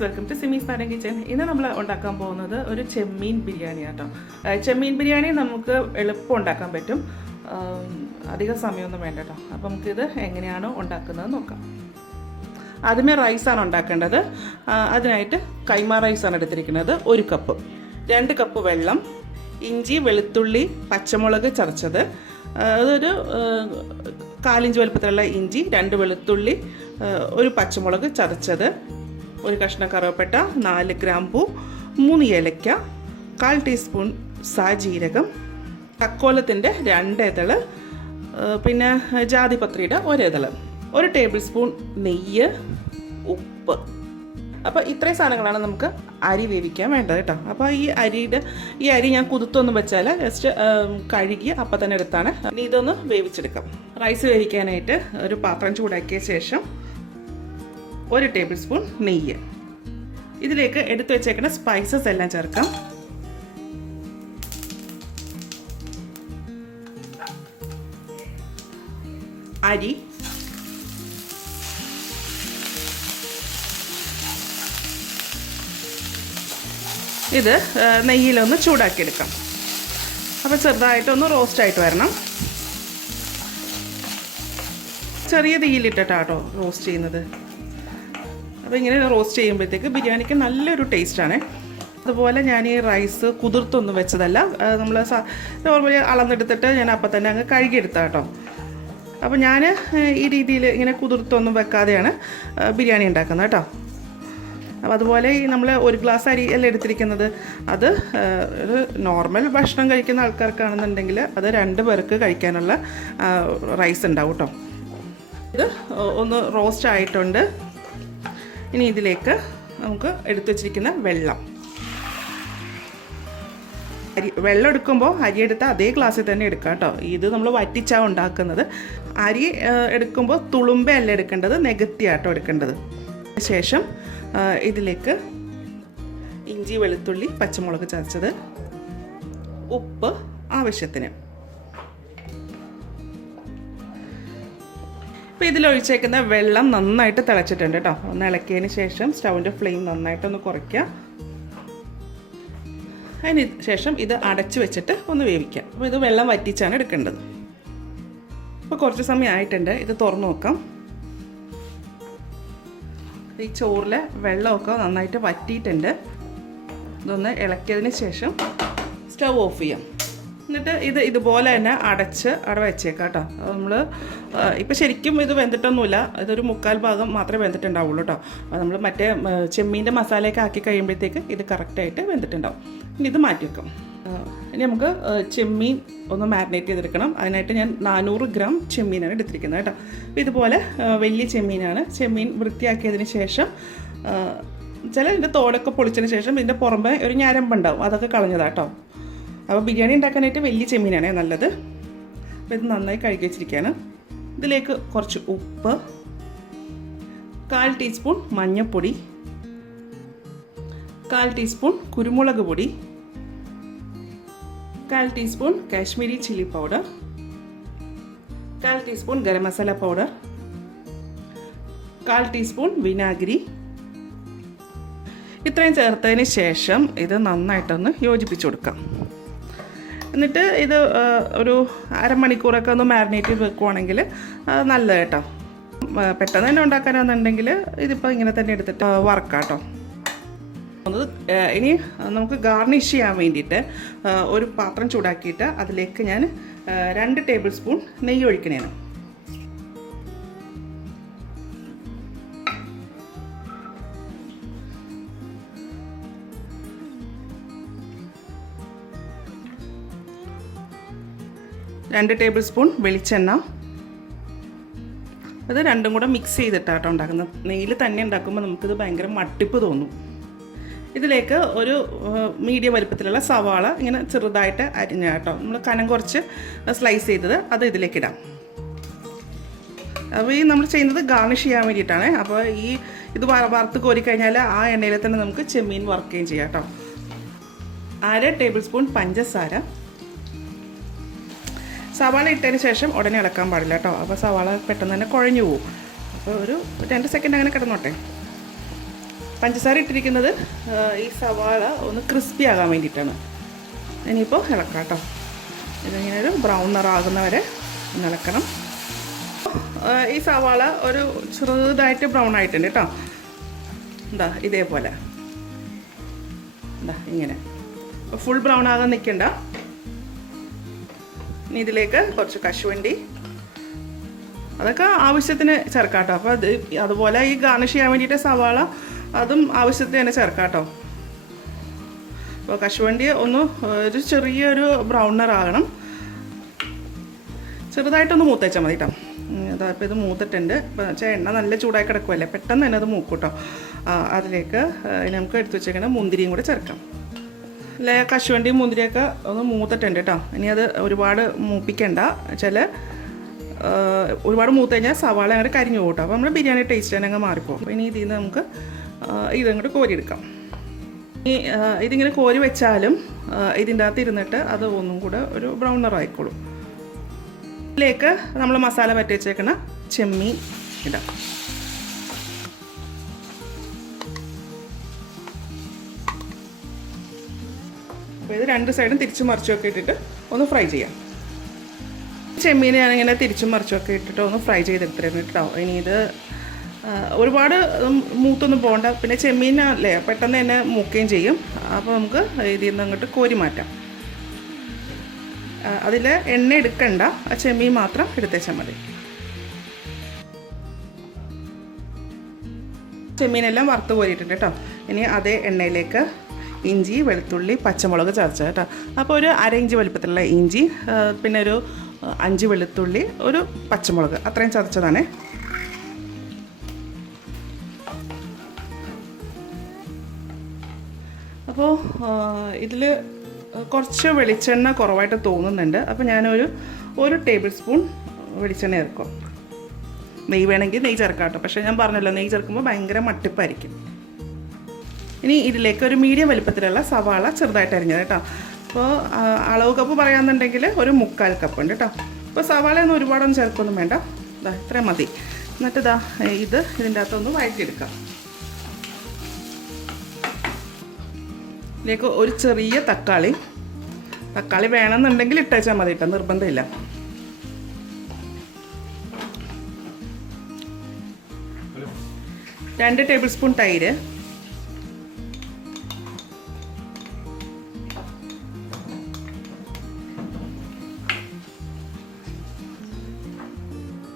Friends, welcome to സിമീസ് നാടൻ kitchen. ഇന്ന് നമ്മൾ ഉണ്ടാക്കാൻ പോകുന്നത് ഒരു ചെമ്മീൻ ബിരിയാണി കേട്ടോ. ചെമ്മീൻ ബിരിയാണി നമുക്ക് എളുപ്പം ഉണ്ടാക്കാൻ പറ്റും, അധികം സമയമൊന്നും വേണ്ട കേട്ടോ. അപ്പോൾ നമുക്കിത് എങ്ങനെയാണ് ഉണ്ടാക്കുന്നത് നോക്കാം. ആദ്യമേ റൈസാണ് ഉണ്ടാക്കേണ്ടത്. അതിനായിട്ട് കൈമ റൈസാണ് എടുത്തിരിക്കുന്നത്. 1 കപ്പ്, 2 കപ്പ് വെള്ളം, ഇഞ്ചി, വെളുത്തുള്ളി, പച്ചമുളക് ചതച്ചത്, അതൊരു 1/4 ഇഞ്ച് വലുപ്പത്തിലുള്ള ഇഞ്ചി, 2 വെളുത്തുള്ളി, 1 പച്ചമുളക് ചതച്ചത്, 1 കഷ്ണം കറുവപ്പട്ട, 4 ഗ്രാമ്പൂ, 3 ഏലക്ക, 1/4 ടീസ്പൂൺ സാജീരകം, തക്കോലത്തിൻ്റെ 2 ഇതള്, പിന്നെ ജാതിപത്രിയുടെ 1 ഇതള്, 1 ടേബിൾ സ്പൂൺ നെയ്യ്, ഉപ്പ്. അപ്പോൾ ഇത്രയും സാധനങ്ങളാണ് നമുക്ക് അരി വേവിക്കാൻ വേണ്ടത് കേട്ടോ. അപ്പോൾ ഈ അരി ഞാൻ കുതിർത്തൊന്നും വെച്ചാൽ ജസ്റ്റ് കഴുകി അപ്പം തന്നെ എടുത്താണ്. ഇനി ഇതൊന്ന് വേവിച്ചെടുക്കാം. റൈസ് വേവിക്കാനായിട്ട് ഒരു പാത്രം ചൂടാക്കിയ ശേഷം 1 ടേബിൾ സ്പൂൺ നെയ്യ്, ഇതിലേക്ക് എടുത്തു വെച്ചേക്കുന്ന സ്പൈസസ് എല്ലാം ചേർക്കാം. അരി, ഇത് നെയ്യിലൊന്ന് ചൂടാക്കിയെടുക്കാം. അപ്പോൾ ചെറുതായിട്ടൊന്ന് റോസ്റ്റായിട്ട് വരണം. ചെറിയ തീയിലിട്ടിട്ടാട്ടോ റോസ്റ്റ് ചെയ്യുന്നത്. അപ്പോൾ ഇങ്ങനെ റോസ്റ്റ് ചെയ്യുമ്പോഴത്തേക്ക് ബിരിയാണിക്ക് നല്ലൊരു ടേസ്റ്റാണ്. അതുപോലെ ഞാൻ ഈ റൈസ് കുതിർത്തൊന്നും വെച്ചതല്ല, നമ്മൾ നോർമലി അളന്നെടുത്തിട്ട് ഞാൻ അപ്പം തന്നെ അങ്ങ് കഴുകിയെടുത്താൽ കേട്ടോ. അപ്പോൾ ഞാൻ ഈ രീതിയിൽ ഇങ്ങനെ കുതിർത്തൊന്നും വെക്കാതെയാണ് ബിരിയാണി ഉണ്ടാക്കുന്നത് കേട്ടോ. അപ്പോൾ അതുപോലെ ഈ നമ്മൾ 1 ഗ്ലാസ് അരി അല്ല എടുത്തിരിക്കുന്നത്, അത് ഒരു നോർമൽ ഭക്ഷണം കഴിക്കുന്ന ആൾക്കാർക്കാണെന്നുണ്ടെങ്കിൽ അത് 2 പേർക്ക് കഴിക്കാനുള്ള റൈസ് ഉണ്ടാവും കേട്ടോ. ഇത് ഒന്ന് റോസ്റ്റ് ആയിട്ടുണ്ട്. ഇനി ഇതിലേക്ക് നമുക്ക് എടുത്തു വച്ചിരിക്കുന്ന വെള്ളം എടുക്കുമ്പോൾ അരി എടുത്ത അതേ ഗ്ലാസ്സിൽ തന്നെ എടുക്കാം കേട്ടോ. ഇത് നമ്മൾ വറ്റിച്ചാണ് ഉണ്ടാക്കുന്നത്. അരി എടുക്കുമ്പോൾ തുളുമ്പയല്ല എടുക്കേണ്ടത്, നികത്തിയാട്ടോ എടുക്കേണ്ടത്. ശേഷം ഇതിലേക്ക് ഇഞ്ചി, വെളുത്തുള്ളി, പച്ചമുളക് ചതച്ചത്, ഉപ്പ് ആവശ്യത്തിന്. അപ്പോൾ ഇതിലൊഴിച്ചേക്കുന്ന വെള്ളം നന്നായിട്ട് തിളച്ചിട്ടുണ്ട് കേട്ടോ. ഒന്ന് ഇളക്കിയതിന് ശേഷം സ്റ്റൗവിൻ്റെ ഫ്ലെയിം നന്നായിട്ടൊന്ന് കുറയ്ക്കുക. അതിന് ശേഷം ഇത് അടച്ചു വെച്ചിട്ട് ഒന്ന് വേവിക്കാം. അപ്പോൾ ഇത് വെള്ളം വറ്റിച്ചാണ് എടുക്കേണ്ടത്. അപ്പോൾ കുറച്ച് സമയം ആയിട്ടുണ്ട്. ഇത് തുറന്നു നോക്കാം. ഈ ചോറിലെ വെള്ളമൊക്കെ നന്നായിട്ട് വറ്റിയിട്ടുണ്ട്. ഇതൊന്ന് ഇളക്കിയതിന് ശേഷം സ്റ്റൗ ഓഫ് ചെയ്യാം. എന്നിട്ട് ഇതുപോലെ തന്നെ അവിടെ വെച്ചേക്കാം കേട്ടോ. നമ്മൾ ഇപ്പം ശരിക്കും ഇത് വെന്തിട്ടൊന്നുമില്ല, ഇതൊരു 1/4 ഭാഗം മാത്രമേ വെന്തിട്ടുണ്ടാവുള്ളൂ കേട്ടോ. അപ്പോൾ നമ്മൾ മറ്റേ ചെമ്മീൻ്റെ മസാലയൊക്കെ ആക്കി കഴിയുമ്പോഴത്തേക്ക് ഇത് കറക്റ്റായിട്ട് വെന്തിട്ടുണ്ടാവും. ഇനി ഇത് മാറ്റി വെക്കാം. ഇനി നമുക്ക് ചെമ്മീൻ ഒന്ന് മാരിനേറ്റ് ചെയ്തെടുക്കണം. അതിനായിട്ട് ഞാൻ 400 ഗ്രാം ചെമ്മീനാണ് എടുത്തിരിക്കുന്നത് കേട്ടോ. ഇതുപോലെ വലിയ ചെമ്മീനാണ്. ചെമ്മീൻ വൃത്തിയാക്കിയതിന് ശേഷം ഇതിൻ്റെ തോടൊക്കെ പൊളിച്ചതിന് ശേഷം ഇതിൻ്റെ പുറമെ ഒരു ഞരമ്പുണ്ടാവും, അതൊക്കെ കളഞ്ഞതാട്ടോ. അപ്പോൾ ബിരിയാണി ഉണ്ടാക്കാനായിട്ട് വലിയ ചെമ്മീനാണ് നല്ലത്. അപ്പോൾ ഇത് നന്നായി കഴുകി വെച്ചിരിക്കുകയാണ്. ഇതിലേക്ക് കുറച്ച് ഉപ്പ്, 1/4 ടീസ്പൂൺ മഞ്ഞൾപ്പൊടി, 1/4 ടീസ്പൂൺ കുരുമുളക് പൊടി, 1/4 teaspoon Kashmiri chilli powder, 1/4 teaspoon garam masala powder, 1/4 teaspoon വിനാഗിരി. ഇത്രയും ചേർത്തതിന് ശേഷം ഇത് നന്നായിട്ടൊന്ന് യോജിപ്പിച്ച് കൊടുക്കാം. എന്നിട്ട് ഇത് ഒരു അരമണിക്കൂറൊക്കെ ഒന്ന് മാരിനേറ്റ് ചെയ്ത് വെക്കുവാണെങ്കിൽ നല്ലത് കേട്ടോ. പെട്ടെന്ന് തന്നെ ഉണ്ടാക്കാനാണെന്നുണ്ടെങ്കിൽ ഇതിപ്പോൾ ഇങ്ങനെ തന്നെ എടുത്തിട്ട് വറക്കാം കേട്ടോ. ഇനി നമുക്ക് ഗാർണിഷ് ചെയ്യാൻ വേണ്ടിയിട്ട് ഒരു പാത്രം ചൂടാക്കിയിട്ട് അതിലേക്ക് ഞാൻ 2 ടേബിൾ സ്പൂൺ നെയ്യ് ഒഴിക്കണേന്. രണ്ട് ടേബിൾ സ്പൂൺ വെളിച്ചെണ്ണ. അത് രണ്ടും കൂടെ മിക്സ് ചെയ്തിട്ടാട്ടോ ഉണ്ടാക്കുന്നത്. നെയ്യിൽ തന്നെ ഉണ്ടാക്കുമ്പോൾ നമുക്കിത് ഭയങ്കര മട്ടിപ്പ് തോന്നും. ഇതിലേക്ക് ഒരു മീഡിയം വലുപ്പത്തിലുള്ള സവാള ഇങ്ങനെ ചെറുതായിട്ട് അരിഞ്ഞ കേട്ടോ, നമ്മൾ കനം കുറച്ച് സ്ലൈസ് ചെയ്തത്, അത് ഇതിലേക്കിടാം. അപ്പോൾ നമ്മൾ ചെയ്യുന്നത് ഗാർണിഷ് ചെയ്യാൻ വേണ്ടിയിട്ടാണ്. അപ്പോൾ ഇത് വറുത്ത് കോരിക്കഴിഞ്ഞാൽ ആ എണ്ണയിൽ തന്നെ നമുക്ക് ചെമ്മീൻ വറുക്കുകയും ചെയ്യാം കേട്ടോ. 1/2 ടേബിൾ സ്പൂൺ പഞ്ചസാര. സവാള ഇട്ടതിന് ശേഷം ഉടനെ ഇളക്കാൻ പാടില്ല കേട്ടോ. അപ്പോൾ സവാള പെട്ടെന്ന് തന്നെ കുഴഞ്ഞു പോകും. അപ്പോൾ ഒരു 2 സെക്കൻഡ് അങ്ങനെ കിടന്നോട്ടെ. പഞ്ചസാര ഇട്ടിരിക്കുന്നത് ഈ സവാള ഒന്ന് ക്രിസ്പി ആകാൻ വേണ്ടിയിട്ടാണ്. ഇനിയിപ്പോൾ ഇളക്കാം കേട്ടോ. ഇതിങ്ങനെ ഒരു ബ്രൗൺ നിറാകുന്നവരെ ഒന്ന് ഇളക്കണം. ഈ സവാള ഒരു ചെറുതായിട്ട് ബ്രൗൺ ആയിട്ടുണ്ട് കേട്ടോ. എന്താ ഇതേപോലെ എന്താ ഇങ്ങനെ ഫുൾ ബ്രൗൺ ആകാൻ നിൽക്കണ്ട. ഇനി ഇതിലേക്ക് കുറച്ച് കശുവണ്ടി, അതൊക്കെ ആവശ്യത്തിന് ചേർക്കാം കേട്ടോ. അപ്പോൾ അതുപോലെ ഈ ഗാർണിഷ് ചെയ്യാൻ വേണ്ടിയിട്ട് സവാള അതും ആവശ്യത്തിന് തന്നെ ചേർക്കാം കേട്ടോ. അപ്പോൾ കശുവണ്ടി ഒന്ന് ഒരു ചെറിയൊരു ബ്രൗണർ ആകണം. ചെറുതായിട്ടൊന്ന് മൂത്തേച്ചാൽ മതി കേട്ടോ. അപ്പോൾ ഇത് മൂത്തിട്ടുണ്ട്. ഇപ്പോൾ വെച്ചാൽ എണ്ണ നല്ല ചൂടായി കിടക്കുമല്ലേ, പെട്ടെന്ന് തന്നെ അത് മൂക്കും കേട്ടോ. അതിലേക്ക് നമുക്ക് എടുത്തു വെച്ചേക്കണ മുന്തിരിയും കൂടെ ചേർക്കാം. അല്ലെ കശുവണ്ടിയും മുന്തിരിയൊക്കെ ഒന്ന് മൂത്തിട്ടുണ്ട് കേട്ടോ. ഇനി അത് ഒരുപാട് മൂപ്പിക്കണ്ട. ഒരുപാട് മൂത്ത് കഴിഞ്ഞാൽ സവാള അങ്ങോട്ട് കരിഞ്ഞു പോകട്ടോ. അപ്പോൾ നമ്മുടെ ബിരിയാണി ടേസ്റ്റ് തന്നെ അങ്ങ് മാറിപ്പോകും. അപ്പോൾ ഇനി ഇതിൽ നിന്ന് നമുക്ക് ഇതങ്ങോട്ട് കോരിയെടുക്കാം. ഈ ഇതിങ്ങനെ കോരി വെച്ചാലും ഇതിൻ്റെ അകത്ത് ഇരുന്നിട്ട് അത് ഒന്നും കൂടെ ഒരു ബ്രൗൺ നിറമായിക്കോളും. ഇതിലേക്ക് നമ്മൾ മസാല പറ്റി വെച്ചേക്കണ ചെമ്മീൻ ഇടാം. അപ്പോൾ ഇത് രണ്ട് സൈഡും തിരിച്ചും മറിച്ചുമൊക്കെ ഇട്ടിട്ട് ഒന്ന് ഫ്രൈ ചെയ്യാം. ചെമ്മീൻ ഞാനിങ്ങനെ തിരിച്ചും മറിച്ചുമൊക്കെ ഇട്ടിട്ട് ഒന്ന് ഫ്രൈ ചെയ്തെടുത്തിരുന്നു കേട്ടോ. ഇനി ഇത് ഒരുപാട് മൂത്തൊന്നും പോകണ്ട. പിന്നെ ചെമ്മീനല്ലേ പെട്ടെന്ന് തന്നെ മൂക്കുകയും ചെയ്യും. അപ്പോൾ നമുക്ക് ഇതിൽ നിന്ന് അങ്ങോട്ട് കോരി മാറ്റാം. അതിൽ എണ്ണ എടുക്കണ്ട, ആ ചെമ്മീൻ മാത്രം എടുത്തേച്ചാൽ മതി. ചെമ്മീനെല്ലാം വറുത്ത് കോരിയിട്ടുണ്ട് കേട്ടോ. ഇനി അതേ എണ്ണയിലേക്ക് ഇഞ്ചി, വെളുത്തുള്ളി, പച്ചമുളക് ചതച്ച കേട്ടോ. അപ്പോൾ ഒരു 1/2 ഇഞ്ച് വലുപ്പത്തിലുള്ള ഇഞ്ചി, പിന്നെ ഒരു 5 വെളുത്തുള്ളി, ഒരു പച്ചമുളക്, അത്രയും ചതച്ചതാണേ. അപ്പോൾ ഇതിൽ കുറച്ച് വെളിച്ചെണ്ണ കുറവായിട്ട് തോന്നുന്നുണ്ട്. അപ്പോൾ ഒരു ടേബിൾ സ്പൂൺ വെളിച്ചെണ്ണ ചേർക്കും. നെയ്യ് വേണമെങ്കിൽ നെയ്യ് ചേർക്കാം കേട്ടോ. പക്ഷേ ഞാൻ പറഞ്ഞല്ലോ, നെയ്യ് ചേർക്കുമ്പോൾ ഭയങ്കര മട്ടിപ്പായിരിക്കും. ഇനി ഇതിലേക്ക് ഒരു മീഡിയം വലുപ്പത്തിലുള്ള സവാള ചെറുതായിട്ട് അരിഞ്ഞത് കേട്ടോ. അപ്പോൾ അളവ് കപ്പ് പറയാമെന്നുണ്ടെങ്കിൽ ഒരു 3/4 കപ്പ് ഉണ്ട് കേട്ടോ. അപ്പോൾ സവാളയൊന്നും ഒരുപാടൊന്നും ചേർക്കൊന്നും വേണ്ട. ഇത്രയും മതി. എന്നിട്ട് ഇതിൻ്റെ അകത്തൊന്ന് വഴറ്റിയെടുക്കാം. ഇതിലേക്ക് ഒരു ചെറിയ തക്കാളി വേണമെന്നുണ്ടെങ്കിൽ ഇട്ടേച്ചാൽ മതി കേട്ടോ, നിർബന്ധമില്ല. രണ്ട് ടേബിൾ സ്പൂൺ തൈര്,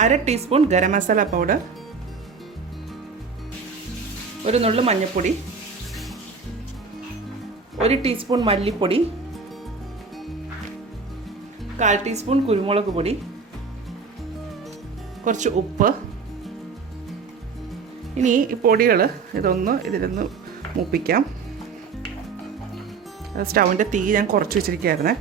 അര ടീസ്പൂൺ ഗരം മസാല പൗഡർ, ഒരു നുള്ളു മഞ്ഞൾപ്പൊടി, 1 ടീസ്പൂൺ മല്ലിപ്പൊടി, 1/4 ടീസ്പൂൺ കുരുമുളക് പൊടി, കുറച്ച് ഉപ്പ്. ഇനി ഈ പൊടികൾ ഇതിലൊന്ന് മൂപ്പിക്കാം. സ്റ്റൗവിൻ്റെ തീ ഞാൻ കുറച്ച് വെച്ചിരിക്കുകയായിരുന്നേ.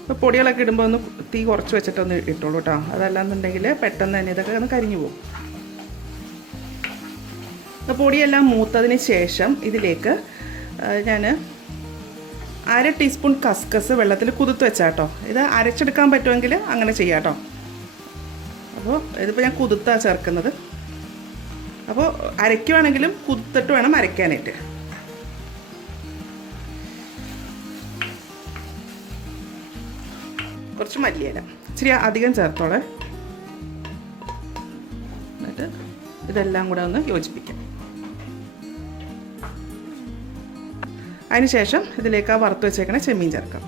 അപ്പോൾ പൊടികളൊക്കെ ഇടുമ്പോൾ ഒന്ന് തീ കുറച്ച് വെച്ചിട്ടൊന്ന് ഇട്ടോളൂ കേട്ടോ. അതല്ലാന്നുണ്ടെങ്കിൽ പെട്ടെന്ന് തന്നെ ഇതൊക്കെ ഒന്ന് കരിഞ്ഞു പോകും. അപ്പോൾ പൊടിയെല്ലാം മൂത്തതിന് ശേഷം ഇതിലേക്ക് ഞാൻ 1/2 ടീസ്പൂൺ കസ്കസ് വെള്ളത്തിൽ കുതിർത്ത് വെച്ചാൽ കേട്ടോ. ഇത് അരച്ചെടുക്കാൻ പറ്റുമെങ്കിൽ അങ്ങനെ ചെയ്യാം കേട്ടോ. അപ്പോൾ ഇതിപ്പോൾ ഞാൻ കുതിർത്താണ് ചേർക്കുന്നത്. അപ്പോൾ അരയ്ക്കുവാണെങ്കിലും കുതിർത്തിട്ട് വേണം അരയ്ക്കാനായിട്ട്. കുറച്ച് മല്ലിയില ഇച്ചിരി അധികം ചേർത്തോളെ. എന്നിട്ട് ഇതെല്ലാം കൂടെ ഒന്ന് യോജിപ്പിക്കാം. അതിനുശേഷം ഇതിലേക്ക് വറുത്ത് വെച്ചേക്കണ ചെമ്മീൻ ചേർക്കാം.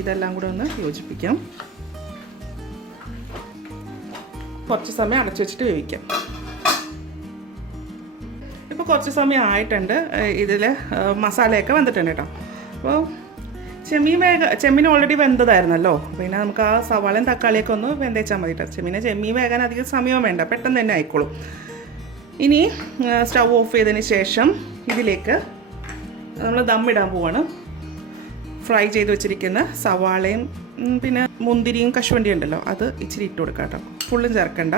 ഇതെല്ലാം കൂടെ ഒന്ന് യോജിപ്പിക്കാം. കുറച്ച് സമയം അടച്ചു വെച്ചിട്ട് വേവിക്കാം. ഇപ്പോൾ കുറച്ച് സമയം ആയിട്ടുണ്ട്. ഇതിൽ മസാലയൊക്കെ വന്നിട്ടുണ്ട് കേട്ടോ. അപ്പോൾ ചെമ്മീൻ ഓൾറെഡി വെന്തതായിരുന്നല്ലോ. പിന്നെ നമുക്ക് ആ സവാളയും തക്കാളിയൊക്കെ ഒന്ന് വെന്തേച്ചാൽ മതി കേട്ടോ. ചെമ്മീൻ വേകാൻ അധികം സമയവും വേണ്ട, പെട്ടെന്ന് തന്നെ ആയിക്കോളും. ഇനി സ്റ്റൗ ഓഫ് ചെയ്തതിന് ശേഷം ഇതിലേക്ക് നമ്മൾ ദമ്മിടാൻ പോവാണ്. ഫ്രൈ ചെയ്ത് വെച്ചിരിക്കുന്ന സവാളയും പിന്നെ മുന്തിരിയും കശുവണ്ടിയും ഉണ്ടല്ലോ, അത് ഇച്ചിരി ഇട്ട് കൊടുക്കാം കേട്ടോ. ഫുള്ളും ചേർക്കണ്ട.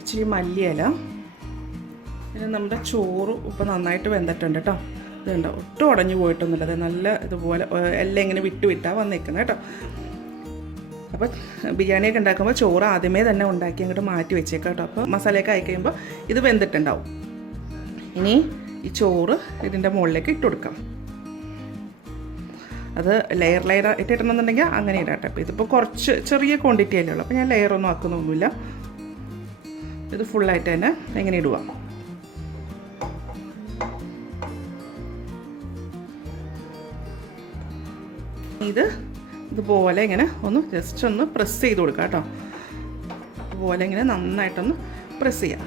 ഇച്ചിരി മല്ലിയില. പിന്നെ നമ്മുടെ ചോറ് ഇപ്പം നന്നായിട്ട് വെന്തിട്ടുണ്ട് കേട്ടോ. ഇതുണ്ടോ, ഒട്ടും ഉടഞ്ഞു പോയിട്ടൊന്നുമില്ല. അത് നല്ല ഇതുപോലെ എല്ലാം ഇങ്ങനെ വിട്ടാണ് വന്നേക്കുന്നത് കേട്ടോ. അപ്പോൾ ബിരിയാണിയൊക്കെ ഉണ്ടാക്കുമ്പോൾ ചോറ് ആദ്യമേ തന്നെ ഉണ്ടാക്കി അങ്ങോട്ട് മാറ്റി വെച്ചേക്കാം കേട്ടോ. അപ്പോൾ മസാലയൊക്കെ ആയി കഴിയുമ്പോൾ ഇത് വെന്തിട്ടുണ്ടാവും. ഇനി ഈ ചോറ് ഇതിൻ്റെ മുകളിലേക്ക് ഇട്ട് കൊടുക്കാം. അത് ലെയർ ആയിട്ട് ഇടണമെന്നുണ്ടെങ്കിൽ അങ്ങനെ ഇടാട്ടെ. അപ്പോൾ ഇതിപ്പോൾ കുറച്ച് ചെറിയ ക്വാണ്ടിറ്റി അല്ലേ ഉള്ളൂ, അപ്പോൾ ഞാൻ ലെയറൊന്നും ആക്കുന്നൊന്നുമില്ല. ഇത് ഫുള്ളായിട്ട് തന്നെ എങ്ങനെ ഇടുക. ഇതുപോലെ ഇങ്ങനെ ജസ്റ്റ് ഒന്ന് പ്രസ് ചെയ്ത് കൊടുക്കുക കേട്ടോ. അതുപോലെ ഇങ്ങനെ നന്നായിട്ടൊന്ന് പ്രസ് ചെയ്യാം.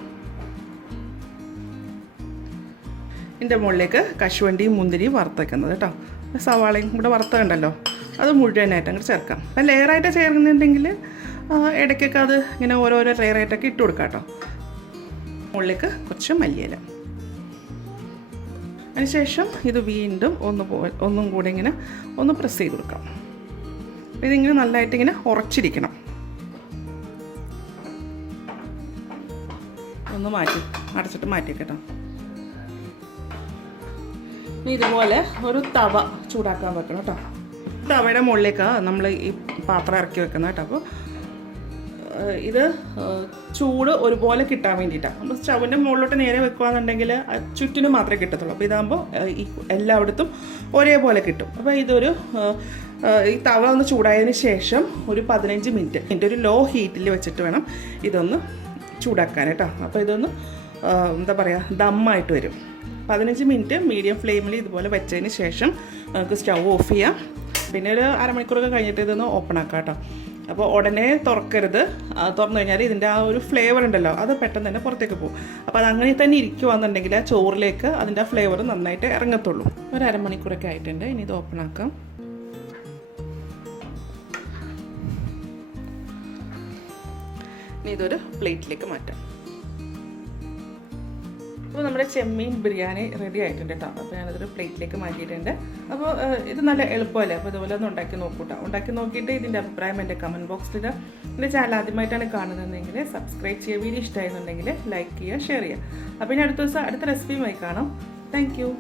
ഇതിൻ്റെ മുകളിലേക്ക് കശുവണ്ടിയും മുന്തിരിയും വറുത്തേക്കുന്നത് കേട്ടോ. സവാളയും കൂടെ വറുത്തുണ്ടല്ലോ, അത് മുഴുവനായിട്ട് അങ്ങോട്ട് ചേർക്കാം. അപ്പം ലെയറായിട്ട് ചേർക്കുന്നുണ്ടെങ്കിൽ ഇടയ്ക്കൊക്കെ അത് ഇങ്ങനെ ഓരോരോ ലെയറായിട്ടൊക്കെ ഇട്ട് കൊടുക്കാം കേട്ടോ. മുകളിലേക്ക് കുറച്ച് മല്ലിയില. അതിനുശേഷം ഇത് വീണ്ടും ഒന്നും കൂടി ഇങ്ങനെ ഒന്ന് പ്രസ് ചെയ്ത് കൊടുക്കാം. ഇതിങ്ങനെ നല്ലതായിട്ട് ഇങ്ങനെ ഉറച്ചിരിക്കണം. ഒന്ന് അടച്ചിട്ട് മാറ്റിയേക്കട്ടോ. ഇനി ഇതുപോലെ ഒരു തവ ചൂടാക്കാൻ വെക്കണം കേട്ടോ. തവയുടെ മുകളിലേക്കാണ് നമ്മൾ ഈ പാത്രം ഇറക്കി വെക്കുന്നത് കേട്ടോ. അപ്പോൾ ഇത് ചൂട് ഒരുപോലെ കിട്ടാൻ വേണ്ടിയിട്ടാണ്. നമ്മൾ സ്റ്റൗവിൻ്റെ മുകളിലോട്ട് നേരെ വെക്കുകയാണെന്നുണ്ടെങ്കിൽ ചുറ്റിനും മാത്രമേ കിട്ടത്തുള്ളൂ. അപ്പോൾ ഇതാകുമ്പോൾ ഈ എല്ലായിടത്തും ഒരേപോലെ കിട്ടും. അപ്പോൾ ഇതൊരു ഈ തവ ഒന്ന് ചൂടായതിന് ശേഷം ഒരു 15 മിനിറ്റ് ഒരു ലോ ഹീറ്റിൽ വെച്ചിട്ട് വേണം ഇതൊന്ന് ചൂടാക്കാൻ കേട്ടോ. അപ്പോൾ ഇതൊന്ന് എന്താ പറയുക, ദമ്മായിട്ട് വരും. 15 മിനിറ്റ് മീഡിയം ഫ്ലെയിമിൽ ഇതുപോലെ വെച്ചതിന് ശേഷം നമുക്ക് സ്റ്റൗ ഓഫ് ചെയ്യാം. പിന്നെ ഒരു അരമണിക്കൂറൊക്കെ കഴിഞ്ഞിട്ട് ഇതൊന്ന് ഓപ്പൺ ആക്കാം കേട്ടോ. അപ്പോൾ ഉടനെ തുറക്കരുത്. തുറന്നു കഴിഞ്ഞാൽ ഇതിൻ്റെ ആ ഒരു ഫ്ലേവർ ഉണ്ടല്ലോ, അത് പെട്ടെന്ന് തന്നെ പുറത്തേക്ക് പോകും. അപ്പോൾ അത് അങ്ങനെ തന്നെ ഇരിക്കുവാണെന്നുണ്ടെങ്കിൽ ആ ചോറിലേക്ക് അതിൻ്റെ ആ ഫ്ലേവർ നന്നായിട്ട് ഇറങ്ങത്തുള്ളൂ. ഒരു അരമണിക്കൂറൊക്കെ ആയിട്ടുണ്ട്. ഇനി ഇത് ഓപ്പൺ ആക്കാം. ഇനി ഇതൊരു പ്ലേറ്റിലേക്ക് മാറ്റാം. അപ്പോൾ നമ്മുടെ ചെമ്മീൻ ബിരിയാണി റെഡി ആയിട്ടുണ്ട് കേട്ടോ. അപ്പോൾ ഞാനതൊരു പ്ലേറ്റിലേക്ക് മാറ്റിയിട്ടുണ്ട്. അപ്പോൾ ഇത് നല്ല എളുപ്പമല്ലേ. അപ്പോൾ ഇതുപോലെ ഒന്ന് ഉണ്ടാക്കി നോക്കൂട്ടോ. ഉണ്ടാക്കി നോക്കിയിട്ട് ഇതിൻ്റെ അഭിപ്രായം എൻ്റെ കമൻറ്റ് ബോക്സിൽ ഇടുക. എൻ്റെ ചാനൽ ആദ്യമായിട്ടാണ് കാണുന്നതെങ്കിൽ സബ്സ്ക്രൈബ് ചെയ്യുക. വീഡിയോ ഇഷ്ടമായിരുന്നുണ്ടെങ്കിൽ ലൈക്ക് ചെയ്യുക, ഷെയർ ചെയ്യുക. അപ്പോൾ ഇനി അടുത്ത ദിവസം അടുത്ത റെസിപ്പിയുമായി കാണാം. Thank you.